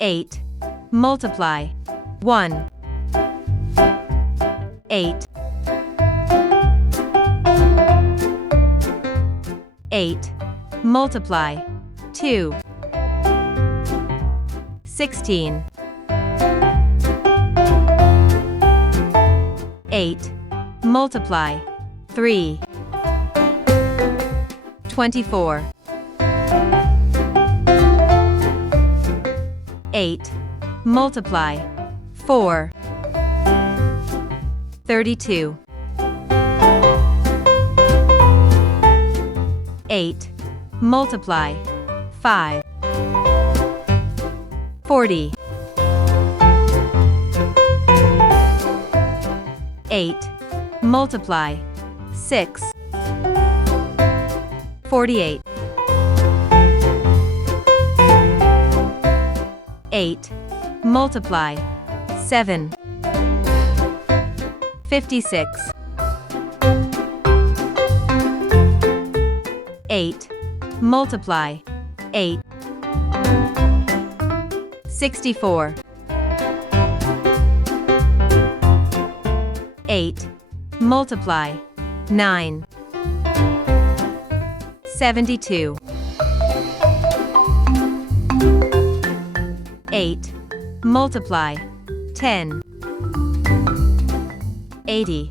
8 multiply 1. 8 8 multiply 2. 16 8 multiply 3. 24 8 multiply 4. 32 8 multiply 5. 40 8 multiply 6. 48 8 multiply 7. 56 8 multiply 8. 64 8 multiply 9. 72 8 multiply 10. 80